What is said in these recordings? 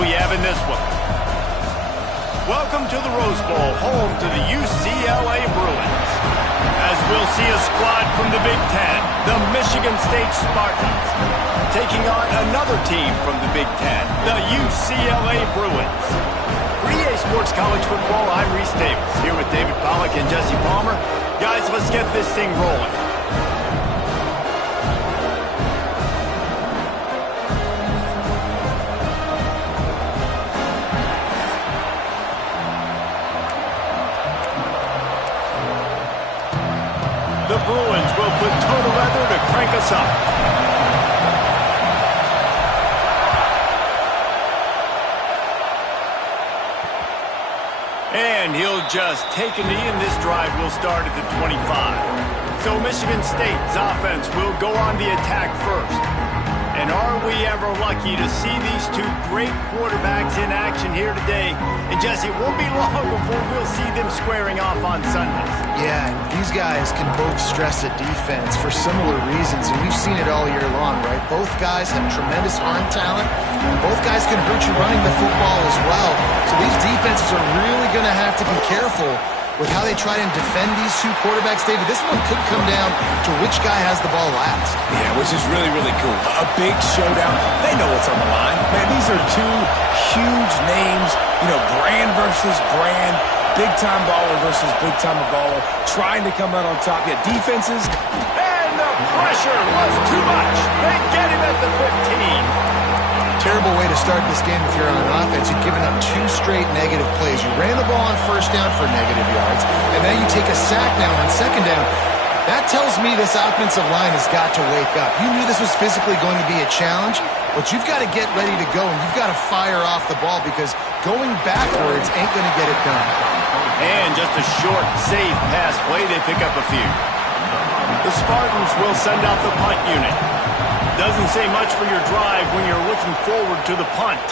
we have in this one. Welcome to the Rose Bowl, home to the UCLA Bruins. As we'll see a squad from the Big Ten, the Michigan State Spartans, taking on another team from the Big Ten, the UCLA Bruins. For EA Sports College Football, I'm Reese Davis, here with David Pollack and Jesse Palmer. Guys, let's get this thing rolling. The Bruins will put total leather to crank us up. And he'll just take a knee, and this drive will start at the 25. So Michigan State's offense will go on the attack first. And are we ever lucky to see these two great quarterbacks in action here today? And Jesse, it won't be long before we'll see them squaring off on Sundays. Yeah, these guys can both stress a defense for similar reasons, and we've seen it all year long, right? Both guys have tremendous arm talent, and both guys can hurt you running the football as well. So these defenses are really going to have to be careful with how they try and defend these two quarterbacks. David, this one could come down to which guy has the ball last. Yeah, which is really, really cool. A big showdown. They know what's on the line. Man, these are two huge names, brand versus brand, big-time baller versus big-time baller, trying to come out on top. Yeah, defenses. And the pressure was too much. They get him at the 15. Terrible way to start this game if you're on offense. You've given up 2 straight negative plays. You ran the ball on first down for negative yards, and now you take a sack now on second down. That tells me this offensive line has got to wake up. You knew this was physically going to be a challenge, but you've got to get ready to go, and you've got to fire off the ball because going backwards ain't going to get it done. And just a short, safe pass play, they pick up a few. The Spartans will send out the punt unit. Doesn't say much for your drive when you're looking forward to the punt.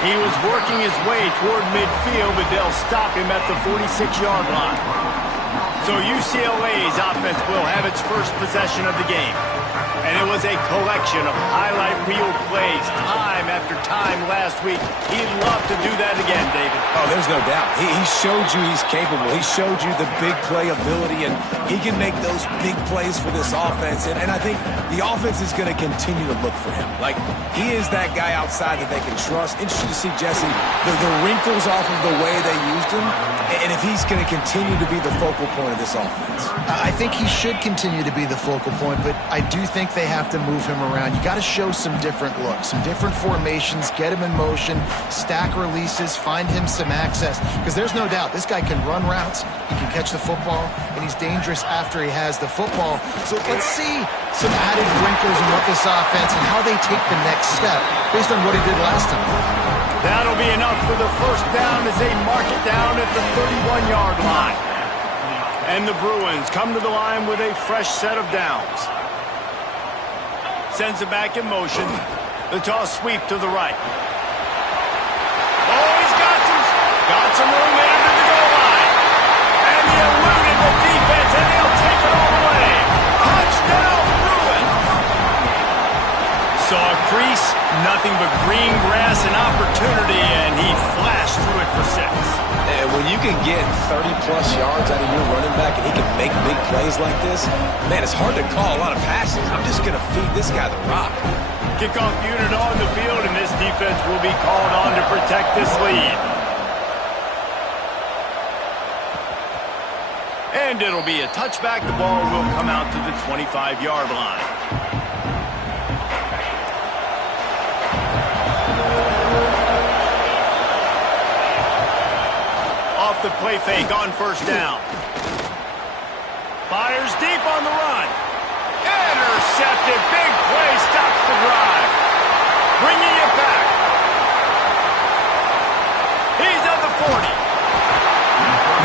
He was working his way toward midfield, but they'll stop him at the 46-yard line. So UCLA's offense will have its first possession of the game. And it was a collection of highlight reel plays time after time last week. He'd love to do that again, David. Oh, there's no doubt. He showed you he's capable. He showed you the big play ability, and he can make those big plays for this offense. And I think the offense is going to continue to look for him. Like, he is that guy outside that they can trust. Interesting to see, Jesse, the wrinkles off of the way they used him, and if he's going to continue to be the focal point of this offense. I think he should continue to be the focal point, but I do think they have to move him around. You got to show some different looks, some different formations, get him in motion, stack releases, find him some access, because there's no doubt this guy can run routes, he can catch the football, and he's dangerous after he has the football. So let's see some added wrinkles in what this offense and how they take the next step based on what he did last time. That'll be enough for the first down as they mark it down at the 31-yard line. And the Bruins come to the line with a fresh set of downs. Sends it back in motion. The toss sweep to the right. Oh, he's got some room in under the goal line. And he eluded the defense, and they'll take it all the way. Touchdown, Bruins. Saw a crease, nothing but green grass and opportunity, and he flashed through it for 6. And when you can get 30-plus yards out of your running back and he can make big plays like this, man, it's hard to call a lot of passes. I'm just going to feed this guy the rock. Kickoff unit on the field, and this defense will be called on to protect this lead. And it'll be a touchback. The ball will come out to the 25-yard line. Off the play fake on first down. Fires deep on the run. Intercepted. Big play stops the drive. Bringing it back. He's at the 40.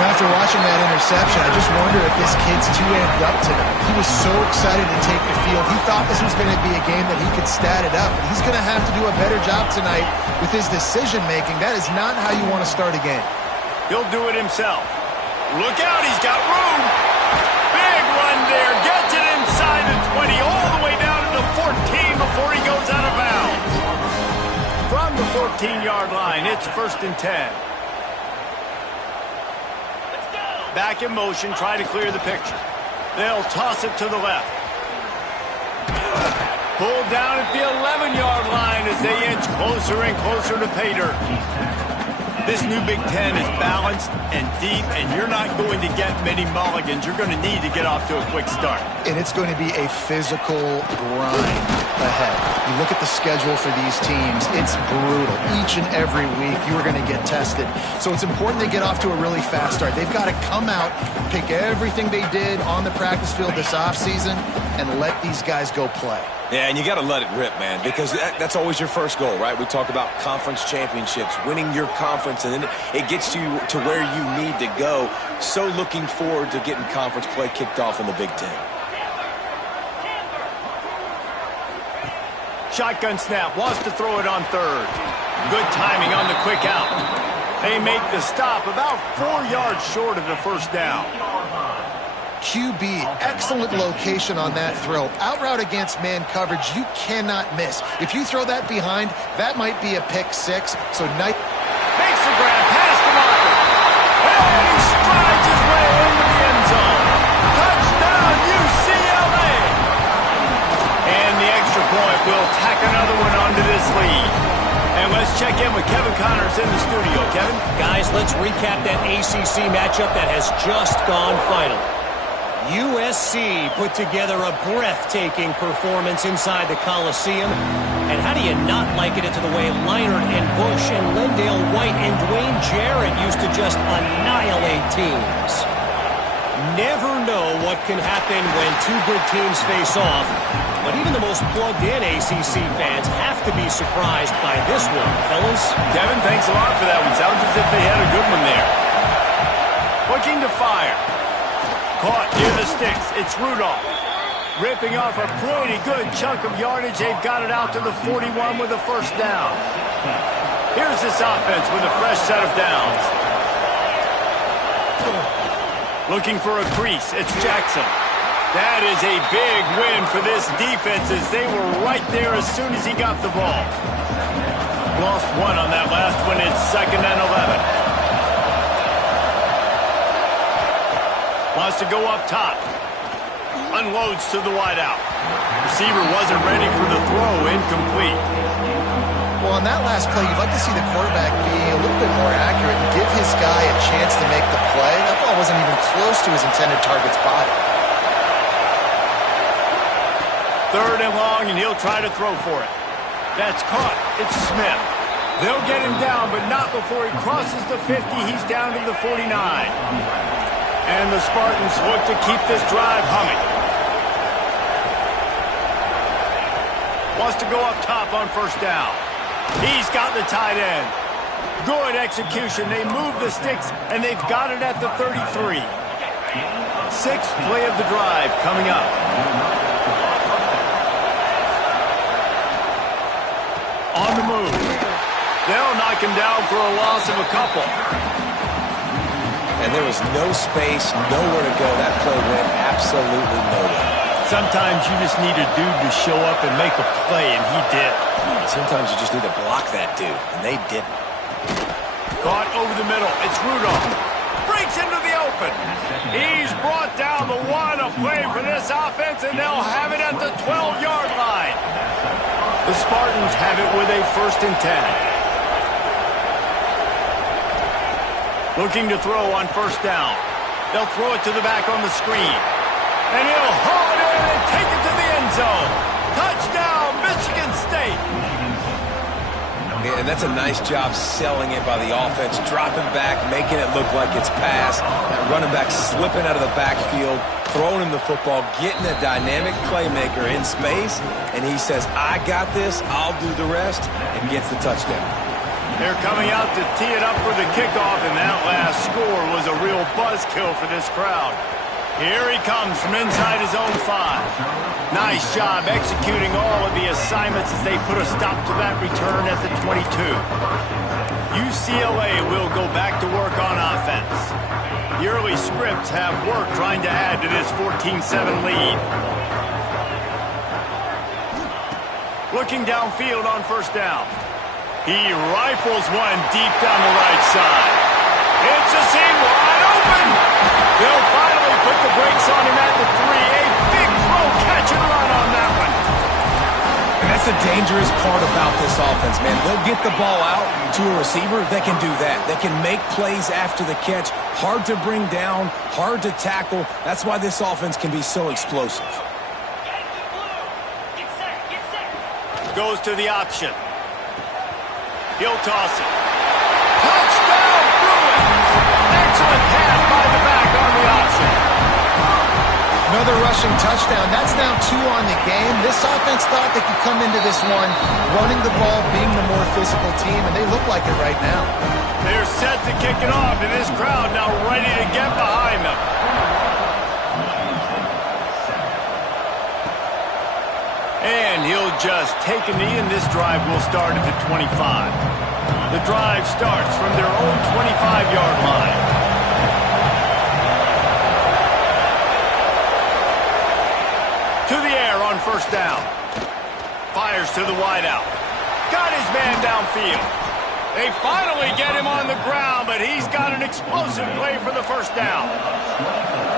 After watching that interception, I just wonder if this kid's too amped up tonight. He was so excited to take the field. He thought this was going to be a game that he could stat it up. But he's going to have to do a better job tonight with his decision-making. That is not how you want to start a game. He'll do it himself. Look out, he's got room. Big run there. Gets it inside the 20, all the way down to the 15-yard line. It's 1st and 10. Back in motion, try to clear the picture. They'll toss it to the left. Pulled down at the 11-yard line as they inch closer and closer to pay dirt. This new Big Ten is balanced and deep, and you're not going to get many mulligans. You're going to need to get off to a quick start. And it's going to be a physical grind ahead. You look at the schedule for these teams, it's brutal. Each and every week, you are going to get tested. So it's important they get off to a really fast start. They've got to come out, pick everything they did on the practice field this offseason, and let these guys go play. Yeah, and you got to let it rip, man, because that's always your first goal, right? We talk about conference championships, winning your conference, and then it gets you to where you need to go. So looking forward to getting conference play kicked off in the Big Ten. Shotgun snap, wants to throw it on 3rd. Good timing on the quick out. They make the stop about 4 yards short of the first down. QB, excellent location on that throw. Out route against man coverage, you cannot miss. If you throw that behind, that might be a pick 6. So nice. Makes the grab, past the marker. And he strides his way into the end zone. Touchdown, UCLA! And the extra point will tack another one onto this lead. And let's check in with Kevin Connors in the studio. Kevin? Guys, let's recap that ACC matchup that has just gone final. USC put together a breathtaking performance inside the Coliseum. And how do you not like it into the way Leinart and Bush and Lendale White and Dwayne Jarrett used to just annihilate teams? Never know what can happen when two good teams face off. But even the most plugged-in ACC fans have to be surprised by this one, fellas. Kevin, thanks a lot for that one. Sounds as if they had a good one there. Looking to fire. Caught near the sticks. It's Rudolph. Ripping off a pretty good chunk of yardage. They've got it out to the 41 with a first down. Here's this offense with a fresh set of downs. Looking for a crease. It's Jackson. That is a big win for this defense as they were right there as soon as he got the ball. Lost one on that last one. It's 2nd and 11. Wants to go up top. Unloads to the wideout. Receiver wasn't ready for the throw. Incomplete. Well, on that last play, you'd like to see the quarterback be a little bit more accurate and give his guy a chance to make the play. That ball wasn't even close to his intended target's body. 3rd and long, and he'll try to throw for it. That's caught. It's Smith. They'll get him down, but not before he crosses the 50. He's down to the 49. And the Spartans look to keep this drive humming. Wants to go up top on first down. He's got the tight end. Good execution. They move the sticks, and they've got it at the 33. 6th play of the drive coming up. On the move. They'll knock him down for a loss of a couple. And there was no space, nowhere to go. That play went absolutely nowhere. Sometimes you just need a dude to show up and make a play, and he did. Sometimes you just need to block that dude, and they didn't. Caught over the middle. It's Rudolph. Breaks into the open. He's brought down the one. A play for this offense, and they'll have it at the 12-yard line. The Spartans have it with a 1st and 10. Looking to throw on first down. They'll throw it to the back on the screen. And he'll haul it in and take it to the end zone. Touchdown, Michigan State. Yeah, and that's a nice job selling it by the offense, dropping back, making it look like it's pass. That running back slipping out of the backfield, throwing him the football, getting a dynamic playmaker in space, and he says, I got this, I'll do the rest, and gets the touchdown. They're coming out to tee it up for the kickoff, and that last score was a real buzzkill for this crowd. Here he comes from inside his own 5. Nice job executing all of the assignments as they put a stop to that return at the 22. UCLA will go back to work on offense. The early scripts have worked trying to add to this 14-7 lead. Looking downfield on first down. He rifles one deep down the right side. It's a seam wide open. They'll finally put the brakes on him at the 3. A big throw, catch and run on that one. And that's the dangerous part about this offense, man. They'll get the ball out to a receiver. They can do that. They can make plays after the catch. Hard to bring down, hard to tackle. That's why this offense can be so explosive. Goes to the option. He'll toss it. Touchdown, Bruins! Excellent pass by the back on the option. Another rushing touchdown. That's now 2 on the game. This offense thought they could come into this one running the ball, being the more physical team, and they look like it right now. They're set to kick it off, and this crowd now ready to get behind them. And he'll just take a knee, and this drive will start at the 25. The drive starts from their own 25-yard line. To the air on first down. Fires to the wideout. Got his man downfield. They finally get him on the ground, but he's got an explosive play for the first down.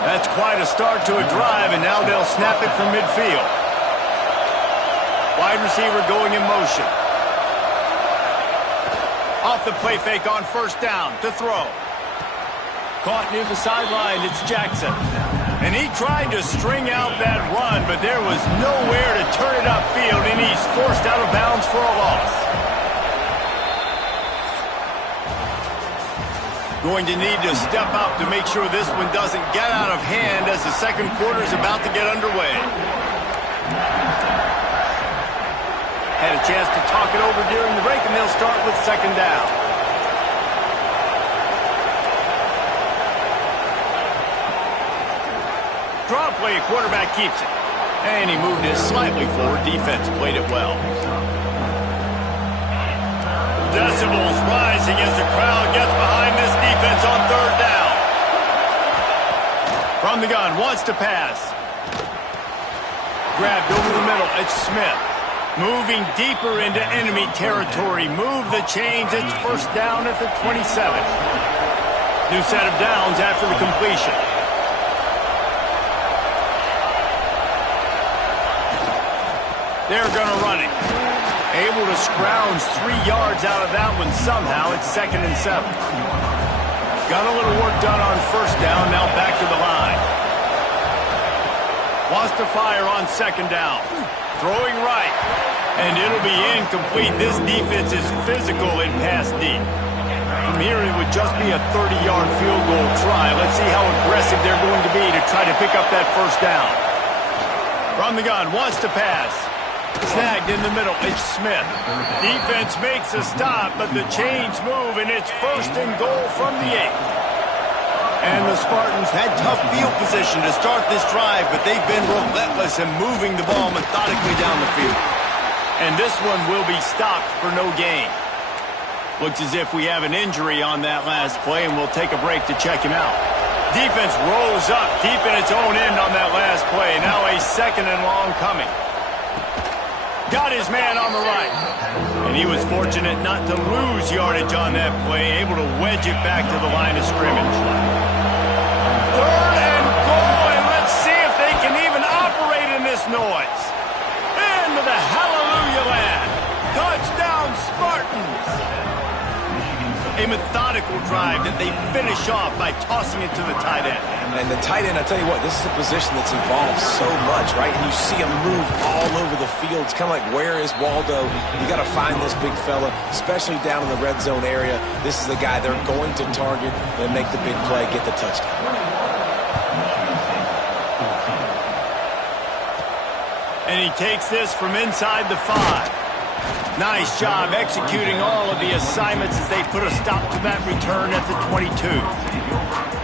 That's quite a start to a drive, and now they'll snap it from midfield. Wide receiver going in motion. Off the play fake on first down to throw. Caught near the sideline, it's Jackson. And he tried to string out that run, but there was nowhere to turn it upfield, and he's forced out of bounds for a loss. Going to need to step up to make sure this one doesn't get out of hand as the second quarter is about to get underway. Had a chance to talk it over during the break, and they'll start with second down. Draw play, quarterback keeps it. And he moved it slightly forward. Defense played it well. Decibels rising as the crowd gets behind this defense on third down. From the gun, wants to pass. Grabbed over the middle, it's Smith. Moving deeper into enemy territory. Move the chains, it's first down at the 27. New set of downs after the completion. They're going to run it. Able to scrounge 3 yards out of that one somehow. It's 2nd and 7. Got a little work done on first down. Now back to the line. Wants to fire on second down. Throwing right. And it'll be incomplete. This defense is physical in pass deep. From here, it would just be a 30-yard field goal try. Let's see how aggressive they're going to be to try to pick up that first down. From the gun, wants to pass. Snagged in the middle, it's Smith. Defense makes a stop, but the chains move, and it's 1st and goal from the 8. And the Spartans had tough field position to start this drive, but they've been relentless in moving the ball methodically down the field. And this one will be stopped for no gain. Looks as if we have an injury on that last play, and we'll take a break to check him out. Defense rolls up deep in its own end on that last play. Now a 2nd and long coming. Got his man on the right. And he was fortunate not to lose yardage on that play, able to wedge it back to the line of scrimmage. 3rd and goal, and let's see if they can even operate in this noise. Into the hallelujah land. Touchdown, Spartans. A methodical drive that they finish off by tossing it to the tight end. And the tight end, I tell you what, this is a position that's evolved so much, right? And you see him move all over the field. It's kind of like, where is Waldo? You got to find this big fella, especially down in the red zone area. This is the guy they're going to target and make the big play, get the touchdown. And he takes this from inside the 5. Nice job executing all of the assignments as they put a stop to that return at the 22.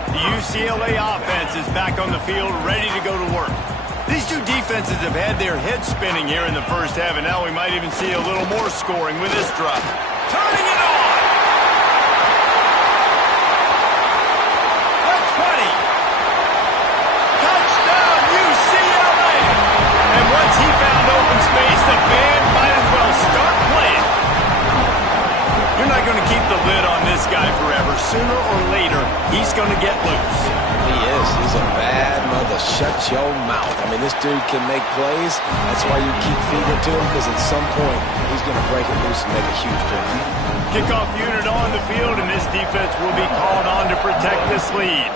The UCLA offense is back on the field, ready to go to work. These two defenses have had their heads spinning here in the first half, and now we might even see a little more scoring with this drive. Turning it on! The 20! Touchdown, UCLA! And once he found open space, the band might as well start playing. going to get loose. He is. He's a bad mother. Shut your mouth. I mean, this dude can make plays. That's why you keep feeding it to him, because at some point, he's going to break it loose and make a huge play. Kickoff unit on the field, and this defense will be called on to protect this lead.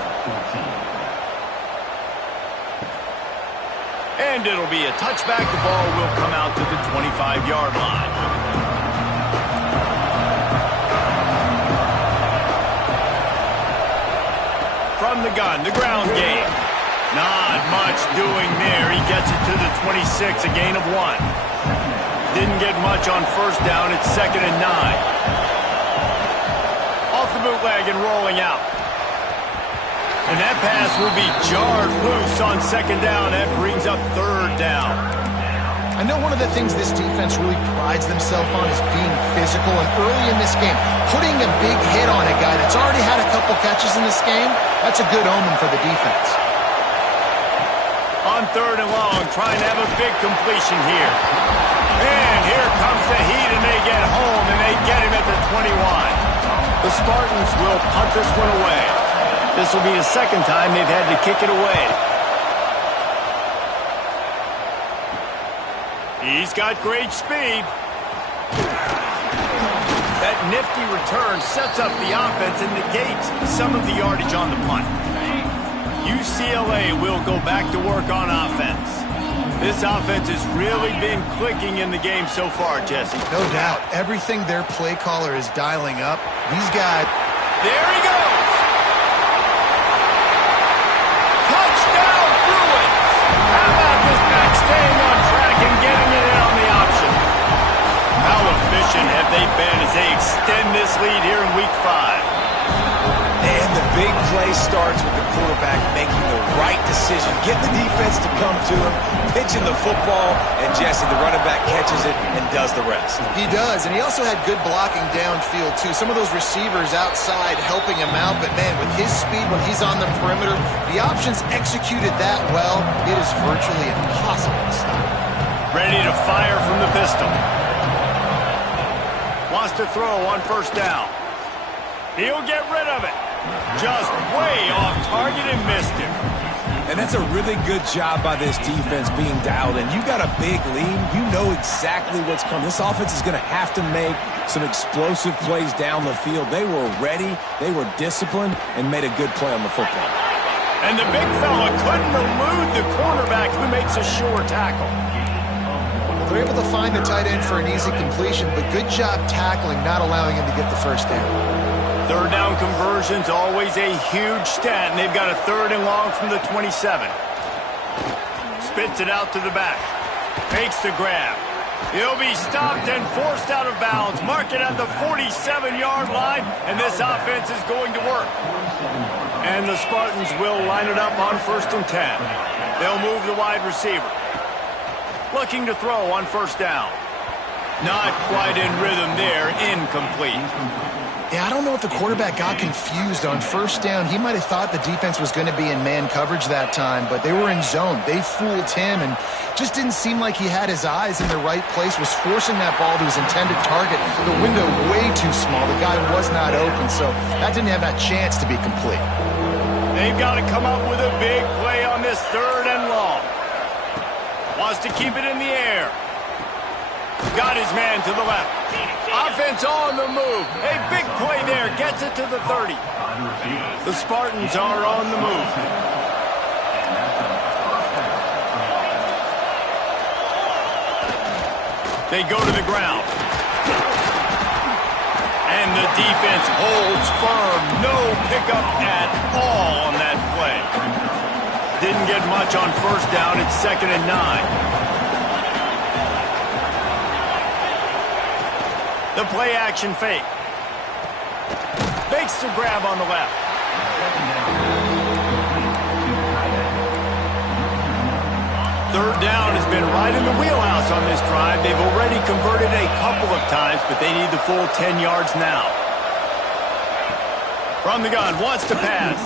And it'll be a touchback. The ball will come out to the 25-yard line. From the gun, the ground game. Not much doing there. He gets it to the 26, a gain of 1. Didn't get much on first down. It's 2nd and 9. Off the bootleg and rolling out. And that pass will be jarred loose on 2nd down. That brings up 3rd down. I know one of the things this defense really prides themselves on is being physical, and early in this game, putting a big hit on a guy that's already had a couple catches in this game, that's a good omen for the defense. On 3rd and long, trying to have a big completion here. And here comes the heat, and they get home, and they get him at the 21. The Spartans will punt this one away. This will be the 2nd time they've had to kick it away. He's got great speed. That nifty return sets up the offense and negates some of the yardage on the punt. UCLA will go back to work on offense. This offense has really been clicking in the game so far, Jesse. No doubt. Everything their play caller is dialing up, these guys... There he goes! Touchdown, Bruins! How about this back staying on track and getting it in on the option? How efficient have they been as they extend this lead here in Week 5? And the big play starts with the quarterback making the right decision, getting the defense to come to him, pitching the football, and Jesse, the running back, catches it and does the rest. He does, and he also had good blocking downfield, too. Some of those receivers outside helping him out, but, man, with his speed when he's on the perimeter, the options executed that well, it is virtually impossible to stop. Ready to fire from the pistol. Wants to throw on 1st down. He'll get rid of it. Just way off target and missed him. And that's a really good job by this defense being dialed in. You got a big lead. You know exactly what's coming. This offense is going to have to make some explosive plays down the field. They were ready, they were disciplined, and made a good play on the football. And the big fella couldn't elude the cornerback who makes a sure tackle. They're able to find the tight end for an easy completion, but good job tackling, not allowing him to get the 1st down. 3rd down conversion's always a huge stat, and they've got a 3rd and long from the 27. Spits it out to the back. Fakes the grab. He'll be stopped and forced out of bounds. Mark it at the 47-yard line, and this offense is going to work. And the Spartans will line it up on 1st and 10. They'll move the wide receiver. Looking to throw on 1st down. Not quite in rhythm there. Incomplete. Yeah, I don't know if the quarterback got confused on 1st down. He might have thought the defense was going to be in man coverage that time, but they were in zone. They fooled him and just didn't seem like he had his eyes in the right place, was forcing that ball to his intended target. The window way too small. The guy was not open, so that didn't have that chance to be complete. They've got to come up with a big play on this 3rd and long. Wants to keep it in the air. Got his man to the left. Offense on the move. A big play there. Gets it to the 30. The Spartans are on the move. They go to the ground. And the defense holds firm. No pickup at all on that play. Didn't get much on 1st down. It's 2nd and 9. The play action fake. Makes the grab on the left. Third down has been right in the wheelhouse on this drive. They've already converted a couple of times, but they need the full 10 yards now. From the gun, wants to pass.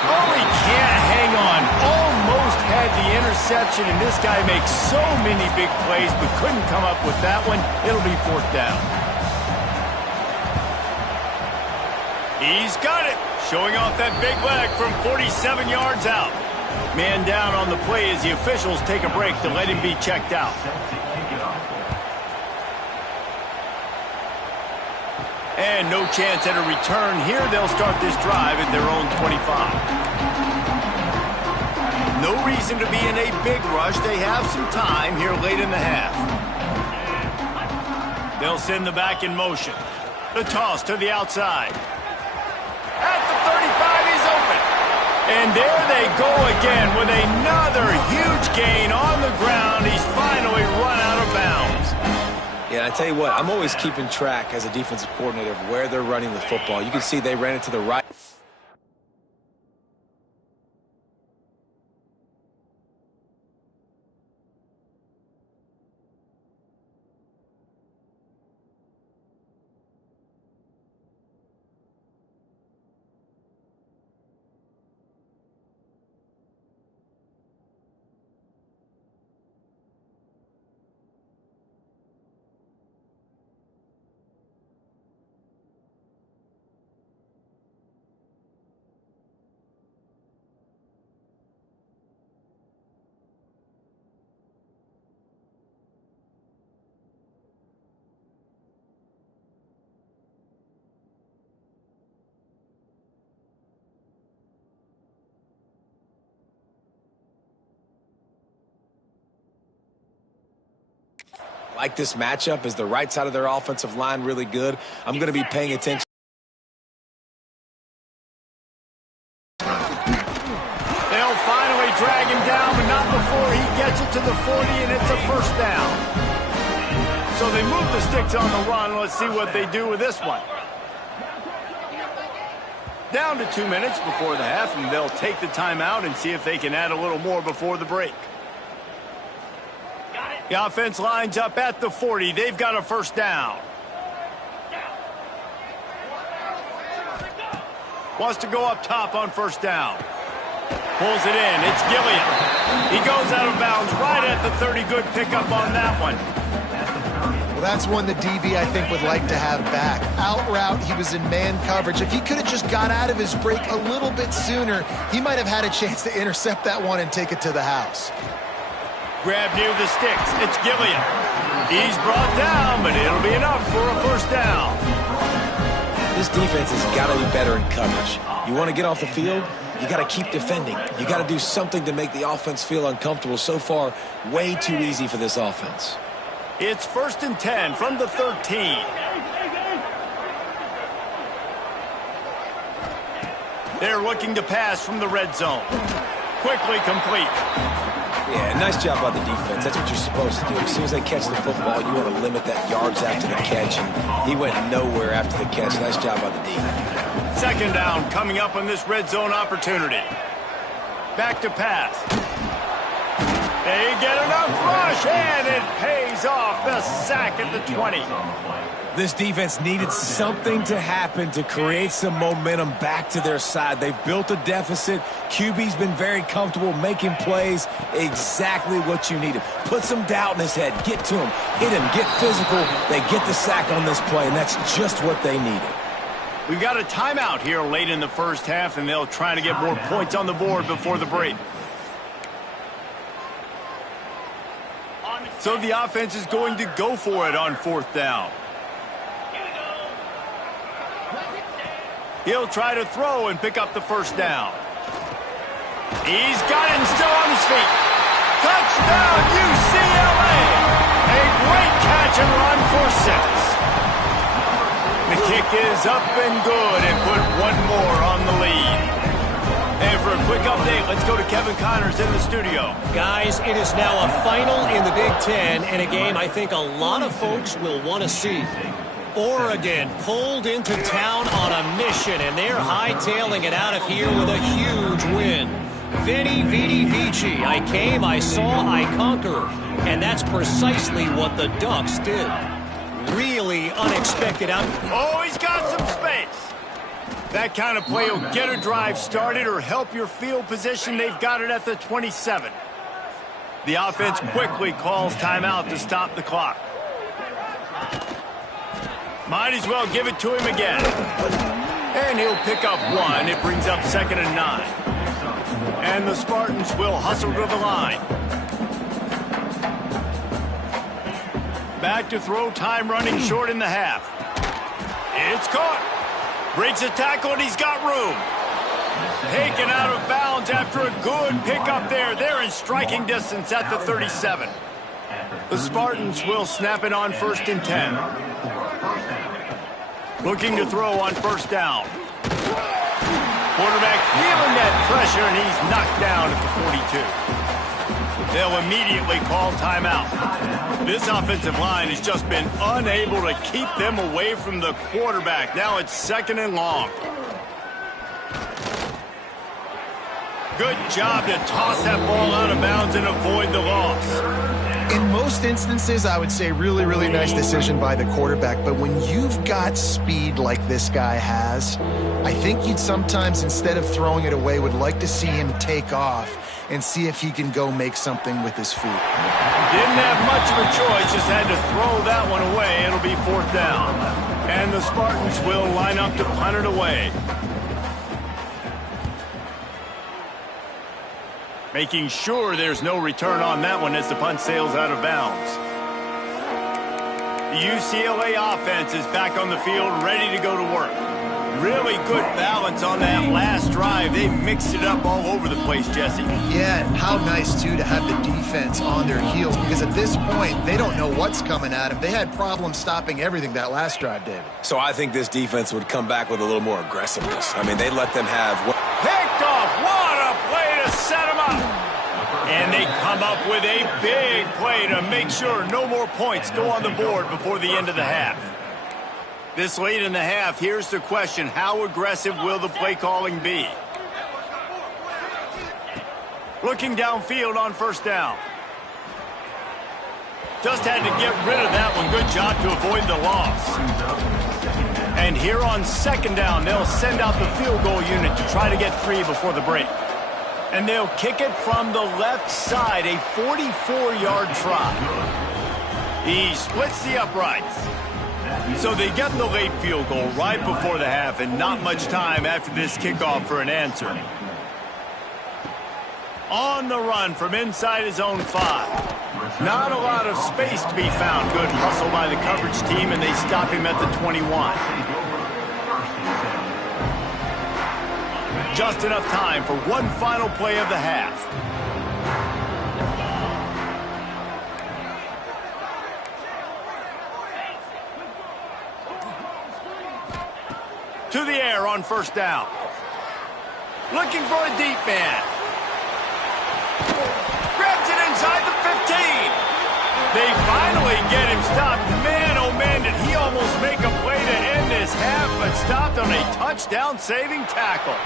Oh, he can't hang on. Almost had the interception, and this guy makes so many big plays, but couldn't come up with that one. It'll be 4th down. He's got it. Showing off that big leg from 47 yards out. Man down on the play as the officials take a break to let him be checked out. And no chance at a return here. They'll start this drive at their own 25. No reason to be in a big rush. They have some time here late in the half. They'll send the back in motion. The toss to the outside. At the 35, he's open. And there they go again with another huge gain on the ground. He's finally run out of bounds. Yeah, I tell you what, I'm always keeping track as a defensive coordinator of where they're running the football. You can see they ran it to the right. Like this matchup, is the right side of their offensive line really good? I'm going to be paying attention. They'll finally drag him down, but not before he gets it to the 40, and it's a first down. So they move the sticks on the run. Let's see what they do with this one. Down to 2 minutes before the half, and they'll take the timeout and see if they can add a little more before the break. The offense lines up at the 40. They've got a first down. Wants to go up top on first down. Pulls it in. It's Gilliam. He goes out of bounds right at the 30. Good pickup on that one. Well, that's one the DB, I think, would like to have back. Out route, he was in man coverage. If he could have just got out of his break a little bit sooner, he might have had a chance to intercept that one and take it to the house. Grab near the sticks. It's Gilliam. He's brought down, but it'll be enough for a first down. This defense has got to be better in coverage. You want to get off the field, you got to keep defending. You got to do something to make the offense feel uncomfortable. So far, way too easy for this offense. It's 1st and 10 from the 13. They're looking to pass from the red zone. Quickly complete. Yeah, nice job by the defense. That's what you're supposed to do. As soon as they catch the football, you want to limit that yards after the catch, and he went nowhere after the catch. Nice job by the D. Second down coming up on this red zone opportunity. Back to pass. They get enough rush, and it pays off. The sack at the 20. This defense needed something to happen to create some momentum back to their side. They've built a deficit. QB's been very comfortable making plays. Exactly what you needed. Put some doubt in his head. Get to him. Hit him. Get physical. They get the sack on this play, and that's just what they needed. We've got a timeout here late in the first half, and they'll try to get more points on the board before the break. So the offense is going to go for it on 4th down. He'll try to throw and pick up the first down. He's got it and still on his feet. Touchdown, UCLA! A great catch and run for 6. The kick is up and good and put one more on the lead. And for a quick update, let's go to Kevin Connors in the studio. Guys, it is now a final in the Big Ten and a game I think a lot of folks will want to see. Oregon pulled into town on a mission, and they're hightailing it out of here with a huge win. Veni, Vidi, Vici. I came, I saw, I conquer. And that's precisely what the Ducks did. Really unexpected out. Oh, he's got some space. That kind of play will get a drive started or help your field position. They've got it at the 27. The offense quickly calls timeout to stop the clock. Might as well give it to him again. And he'll pick up 1. It brings up 2nd and 9. And the Spartans will hustle to the line. Back to throw, time running short in the half. It's caught. Breaks a tackle, and he's got room. Taken out of bounds after a good pickup there. They're in striking distance at the 37. The Spartans will snap it on 1st and 10. Looking to throw on 1st down. Quarterback feeling that pressure, and he's knocked down at the 42. They'll immediately call timeout. This offensive line has just been unable to keep them away from the quarterback. Now it's 2nd and long. Good job to toss that ball out of bounds and avoid the loss. In most instances, I would say really, really nice decision by the quarterback. But when you've got speed like this guy has, I think you'd sometimes, instead of throwing it away, would like to see him take off and see if he can go make something with his feet. Didn't have much of a choice, just had to throw that one away. It'll be 4th down. And the Spartans will line up to punt it away. Making sure there's no return on that one as the punt sails out of bounds. The UCLA offense is back on the field, ready to go to work. Really good balance on that last drive. They mixed it up all over the place, Jesse. Yeah, and how nice, too, to have the defense on their heels, because at this point, they don't know what's coming at them. They had problems stopping everything that last drive, David. So I think this defense would come back with a little more aggressiveness. I mean, they let them have... Picked off. What a play to set them up. And they come up with a big play to make sure no more points go on the board before the end of the half. This late in the half, here's the question. How aggressive will the play calling be? Looking downfield on 1st down. Just had to get rid of that one. Good job to avoid the loss. And here on 2nd down, they'll send out the field goal unit to try to get 3 before the break. And they'll kick it from the left side, a 44-yard try. He splits the uprights. So they get the late field goal right before the half, and not much time after this kickoff for an answer. On the run from inside his own 5. Not a lot of space to be found. Good hustle by the coverage team, and they stop him at the 21. Just enough time for one final play of the half. To the air on 1st down. Looking for a deep man. Grabs it inside the 15. They finally get him stopped. Man, oh man, did he almost make a play to end this half, but stopped on a touchdown-saving tackle.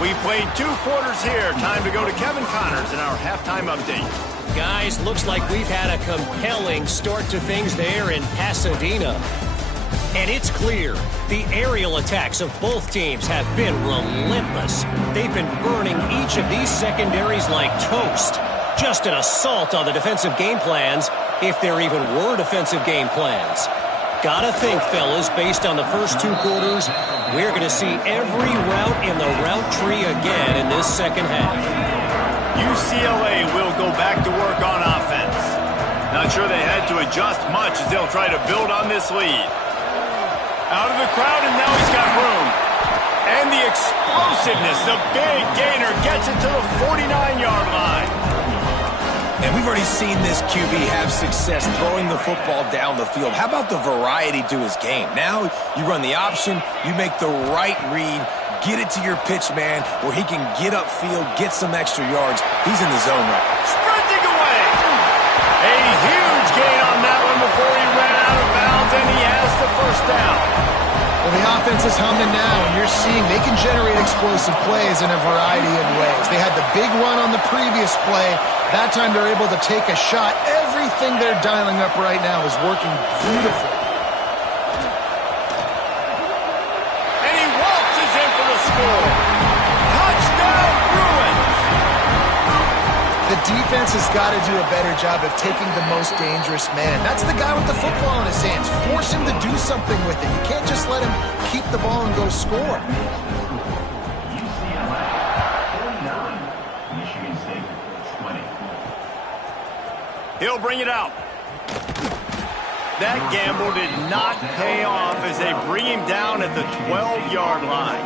We played 2 quarters here. Time to go to Kevin Connors in our halftime update. Guys, looks like we've had a compelling start to things there in Pasadena. And it's clear, the aerial attacks of both teams have been relentless. They've been burning each of these secondaries like toast. Just an assault on the defensive game plans, if there even were defensive game plans. Gotta think, fellas, based on the first 2 quarters, we're going to see every route in the route tree again in this second half. UCLA will go back to work on offense. Not sure they had to adjust much as they'll try to build on this lead. Out of the crowd, and now he's got room. And the explosiveness, the big gainer gets it to the 49-yard line. And we've already seen this QB have success throwing the football down the field. How about the variety to his game? Now you run the option, you make the right read, get it to your pitch man where he can get upfield, get some extra yards. He's in the zone right now. Sprinting away. A huge gain on that one before he ran out of bounds, and he has the 1st down. Well, the offense is humming now, and you're seeing they can generate explosive plays in a variety of ways. They had the big run on the previous play. That time they're able to take a shot. Everything they're dialing up right now is working beautifully. And he waltzes in for the score. Touchdown, Bruins! The defense has got to do a better job of taking the most dangerous man. That's the guy with the football in his hands. Force him to do something with it. You can't just let him keep the ball and go score. He'll bring it out. That gamble did not pay off as they bring him down at the 12-yard line.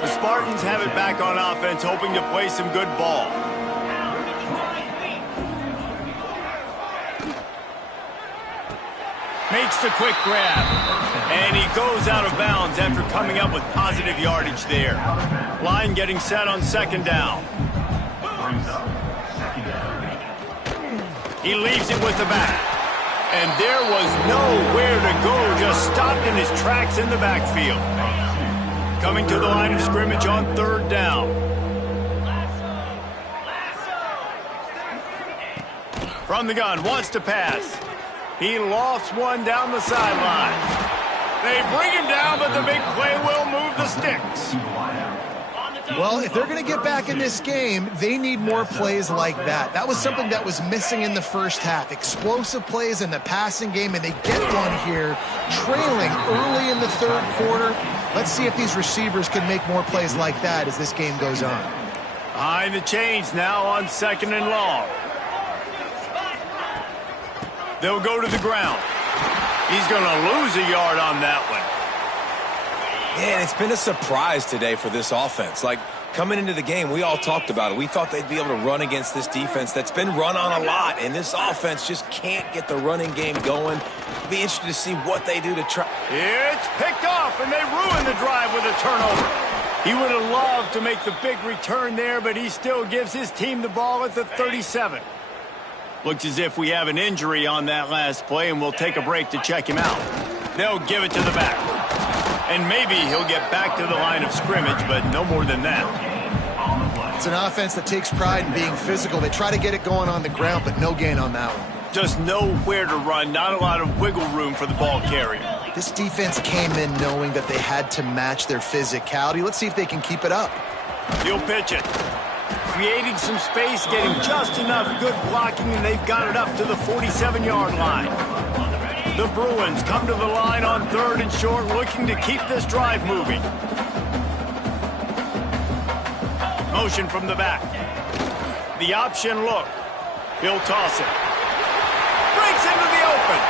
The Spartans have it back on offense, hoping to play some good ball. Makes the quick grab. And he goes out of bounds after coming up with positive yardage there. Line getting set on second down. He leaves it with the back. And there was nowhere to go, just stopped in his tracks in the backfield. Coming to the line of scrimmage on third down. From the gun, wants to pass. He lofts one down the sideline. They bring him down, but the big play will move the sticks. Well, if they're going to get back in this game, they need more plays like that. That was something that was missing in the first half. Explosive plays in the passing game, and they get one here, trailing early in the third quarter. Let's see if these receivers can make more plays like that as this game goes on. Behind the chains now on second and long. They'll go to the ground. He's going to lose a yard on that one. Yeah, it's been a surprise today for this offense. Like, coming into the game, we all talked about it. We thought they'd be able to run against this defense that's been run on a lot, and this offense just can't get the running game going. Be interested to see what they do to try. It's picked off, and they ruin the drive with a turnover. He would have loved to make the big return there, but he still gives his team the ball at the 37. Looks as if we have an injury on that last play, and we'll take a break to check him out. They'll give it to the back. And maybe he'll get back to the line of scrimmage, but no more than that. It's an offense that takes pride in being physical. They try to get it going on the ground, but no gain on that one. Just nowhere to run, not a lot of wiggle room for the ball carrier. This defense came in knowing that they had to match their physicality. Let's see if they can keep it up. He'll pitch it. Creating some space, getting just enough good blocking, and they've got it up to the 47-yard line. The Bruins come to the line on third and short, looking to keep this drive moving. Motion from the back. The option look. He'll toss it. Breaks into the open.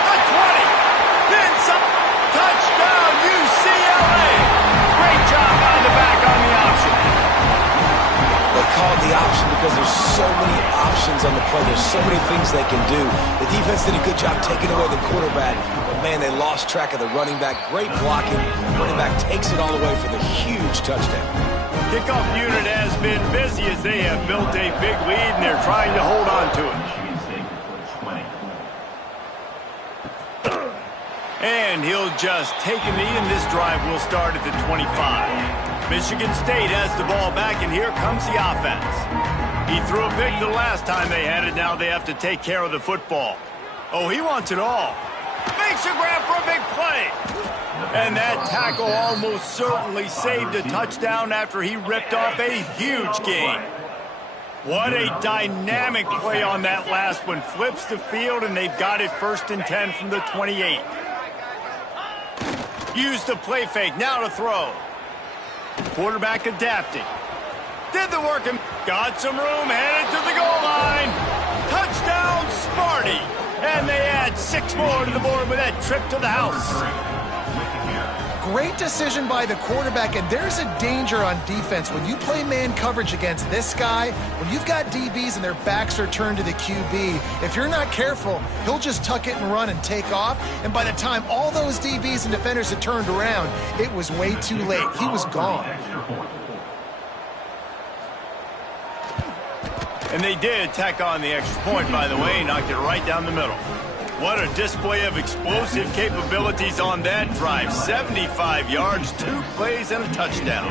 The 20. Then some. Touchdown, UCLA. Great job by the back on the option. They call it the option because there's so many options on the play. There's so many things they can do. The defense did a good job taking away the quarterback. But, man, they lost track of the running back. Great blocking. Running back takes it all the way for the huge touchdown. Kickoff unit has been busy as they have built a big lead, and they're trying to hold on to it. And he'll just take a knee, and this drive will start at the 25. Michigan State has the ball back, and here comes the offense. He threw a pick the last time they had it. Now they have to take care of the football. Oh, he wants it all. Makes a grab for a big play. And that tackle almost certainly saved a touchdown after he ripped off a huge gain. What a dynamic play on that last one. Flips the field, and they've got it 1st and 10 from the 28. Use the play fake. Now to throw. Quarterback adapting. Did the work and got some room, headed to the goal line. Touchdown, Sparty. And they add 6 more to the board with that trip to the house. Great decision by the quarterback, and there's a danger on defense. When you play man coverage against this guy, when you've got DBs and their backs are turned to the QB, if you're not careful, he'll just tuck it and run and take off. And by the time all those DBs and defenders had turned around, it was way too late. He was gone. And they did tack on the extra point, by the way, knocked it right down the middle. What a display of explosive capabilities on that drive. 75 yards, 2 plays, and a touchdown.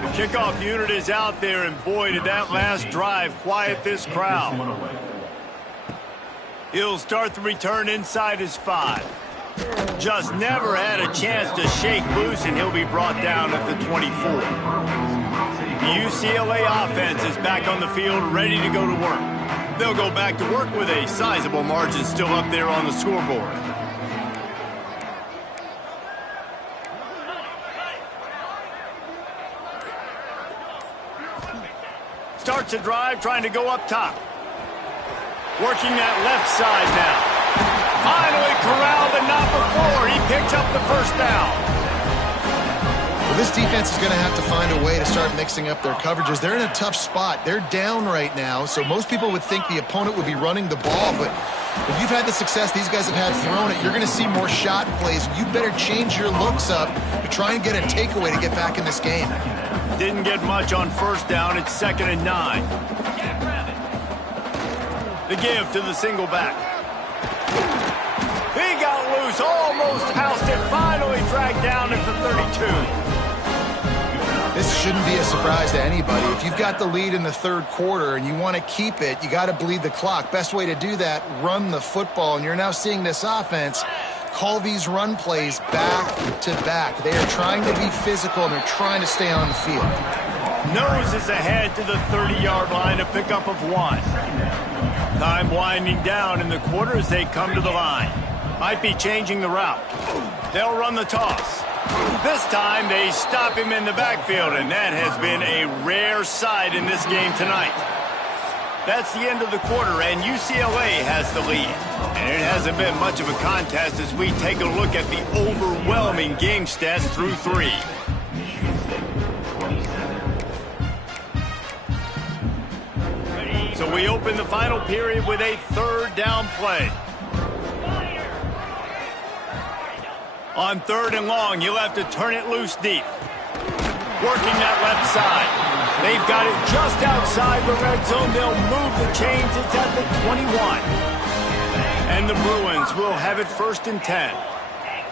The kickoff unit is out there, and boy, did that last drive quiet this crowd. He'll start the return inside his 5. Just never had a chance to shake loose, and he'll be brought down at the 24. UCLA offense is back on the field, ready to go to work. They'll go back to work with a sizable margin still up there on the scoreboard. Starts a drive, trying to go up top. Working that left side now. Finally corralled, but not before. He picks up the first down. Well, this defense is going to have to find a way to start mixing up their coverages. They're in a tough spot. They're down right now, so most people would think the opponent would be running the ball, but if you've had the success these guys have had throwing it, you're going to see more shot plays. You better change your looks up to try and get a takeaway to get back in this game. Didn't get much on first down. It's 2nd and 9. The give to the single back. He got loose, almost housed it, finally dragged down at the 32. This shouldn't be a surprise to anybody. If you've got the lead in the third quarter and you want to keep it, you got to bleed the clock. Best way to do that, run the football. And you're now seeing this offense call these run plays back to back. They are trying to be physical and they're trying to stay on the field. Noses ahead to the 30-yard line, a pickup of 1. Time winding down in the quarter as they come to the line. Might be changing the route. They'll run the toss. This time they stop him in the backfield, and that has been a rare sight in this game tonight. That's the end of the quarter, and UCLA has the lead. And it hasn't been much of a contest as we take a look at the overwhelming game stats through 3. So we open the final period with a 3rd down play. On 3rd and long, you'll have to turn it loose deep. Working that left side. They've got it just outside the red zone. They'll move the chains. It's at the 21. And the Bruins will have it 1st and 10.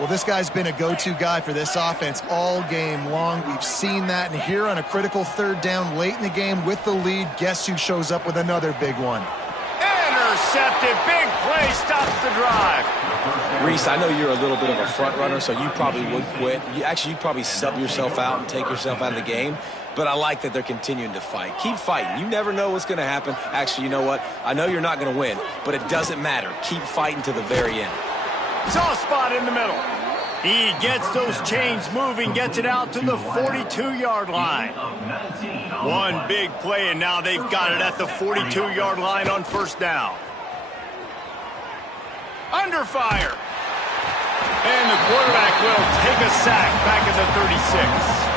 Well, this guy's been a go-to guy for this offense all game long. We've seen that. And here on a critical 3rd down late in the game with the lead, guess who shows up with another big one? Intercepted. Big play. Stops the drive. Reese, I know you're a little bit of a front runner, so you probably would quit. You'd probably sub yourself out and take yourself out of the game. But I like that they're continuing to fight. Keep fighting. You never know what's going to happen. Actually, you know what? I know you're not going to win, but it doesn't matter. Keep fighting to the very end. Soft spot in the middle. He gets those chains moving, gets it out to the 42-yard line. One big play, and now they've got it at the 42-yard line on 1st down. Under fire. And the quarterback will take a sack back at the 36.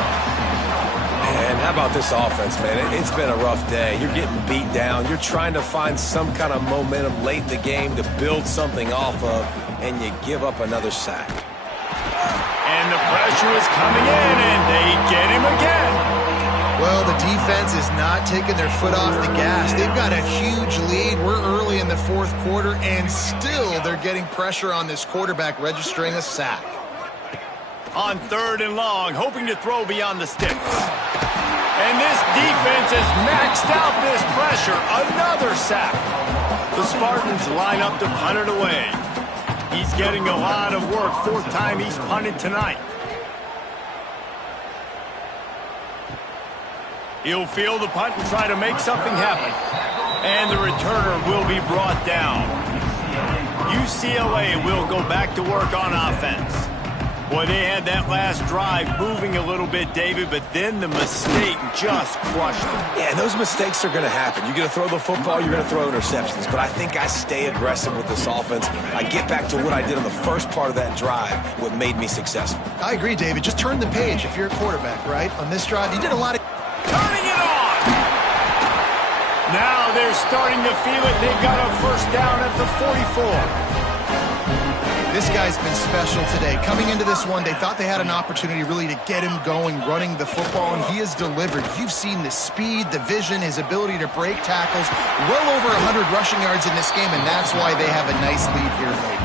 And how about this offense, man? It's been a rough day. You're getting beat down. You're trying to find some kind of momentum late in the game to build something off of, and you give up another sack. And the pressure is coming in, and they get him again. Well, the defense is not taking their foot off the gas. They've got a huge lead. We're early in the 4th quarter, and still they're getting pressure on this quarterback, registering a sack. On 3rd and long, hoping to throw beyond the sticks. And this defense has maxed out this pressure. Another sack. The Spartans line up to punt it away. He's getting a lot of work. 4th time he's punted tonight. He'll field the punt and try to make something happen. And the returner will be brought down. UCLA will go back to work on offense. Boy, they had that last drive moving a little bit, David, but then the mistake just crushed them. Yeah, and those mistakes are going to happen. You're going to throw the football, you're going to throw interceptions. But I think I stay aggressive with this offense. I get back to what I did on the first part of that drive, what made me successful. I agree, David. Just turn the page if you're a quarterback, right? On this drive, you did a lot of... Turning it on! Now they're starting to feel it. They've got a 1st down at the 44. This guy's been special today. Coming into this one, they thought they had an opportunity really to get him going, running the football, and he has delivered. You've seen the speed, the vision, his ability to break tackles. Well over 100 rushing yards in this game, and that's why they have a nice lead here late.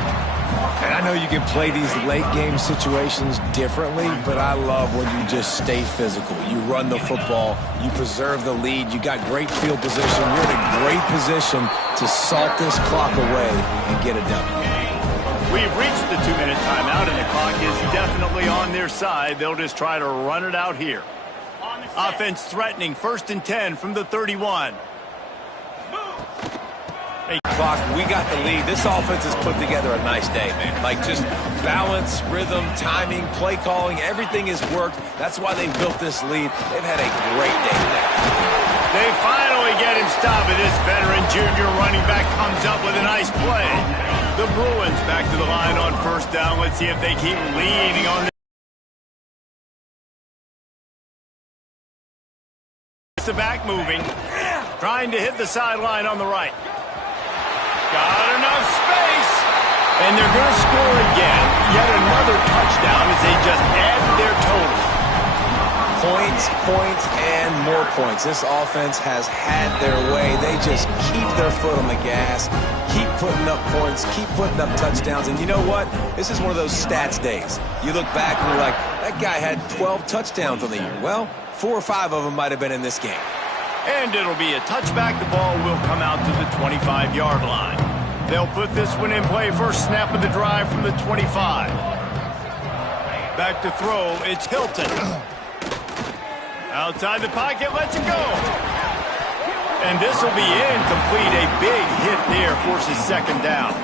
And I know you can play these late-game situations differently, but I love when you just stay physical. You run the football, you preserve the lead, you got great field position. You're in a great position to salt this clock away and get a W. We've reached the 2-minute timeout, and the clock is definitely on their side. They'll just try to run it out here. On the Offense threatening 1st and 10 from the 31. Clock, we got the lead. This offense has put together a nice day, man. Like, just balance, rhythm, timing, play calling, everything has worked. That's why they built this lead. They've had a great day today. They finally get him stopped, and this veteran junior running back comes up with a nice play. The Bruins back to the line on 1st down. Let's see if they keep leading on the back moving, trying to hit the sideline on the right. Got enough space, and they're going to score again. Yet another touchdown as they just add their total. Points, points, and more points. This offense has had their way. They just keep their foot on the gas, keep putting up points, keep putting up touchdowns. And you know what? This is one of those stats days. You look back and you're like, that guy had 12 touchdowns on the year. Well, 4 or 5 of them might have been in this game. And it'll be a touchback. The ball will come out to the 25-yard line. They'll put this one in play. First snap of the drive from the 25. Back to throw. It's Hilton. Outside the pocket, lets it go. And this will be incomplete. A big hit there forces 2nd down.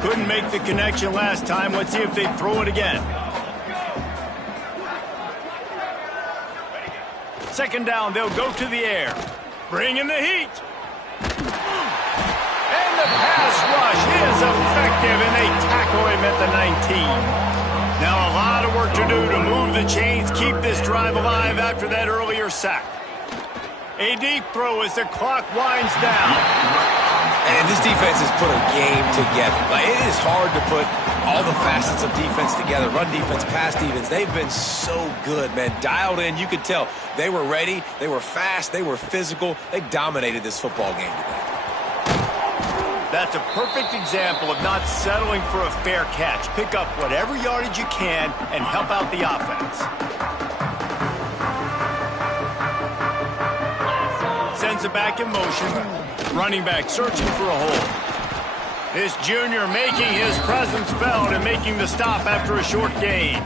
Couldn't make the connection last time. Let's see if they throw it again. 2nd down, they'll go to the air. Bring in the heat. And the pass rush is effective, and they tackle him at the 19. Now a lot of work to do to move the chains, keep this drive alive after that earlier sack. A deep throw as the clock winds down. And this defense has put a game together. Like, it is hard to put all the facets of defense together. Run defense, pass defense. They've been so good, man. Dialed in. You could tell they were ready. They were fast. They were physical. They dominated this football game today. That's a perfect example of not settling for a fair catch. Pick up whatever yardage you can and help out the offense. Sends it back in motion. Running back searching for a hole. This junior making his presence felt and making the stop after a short gain.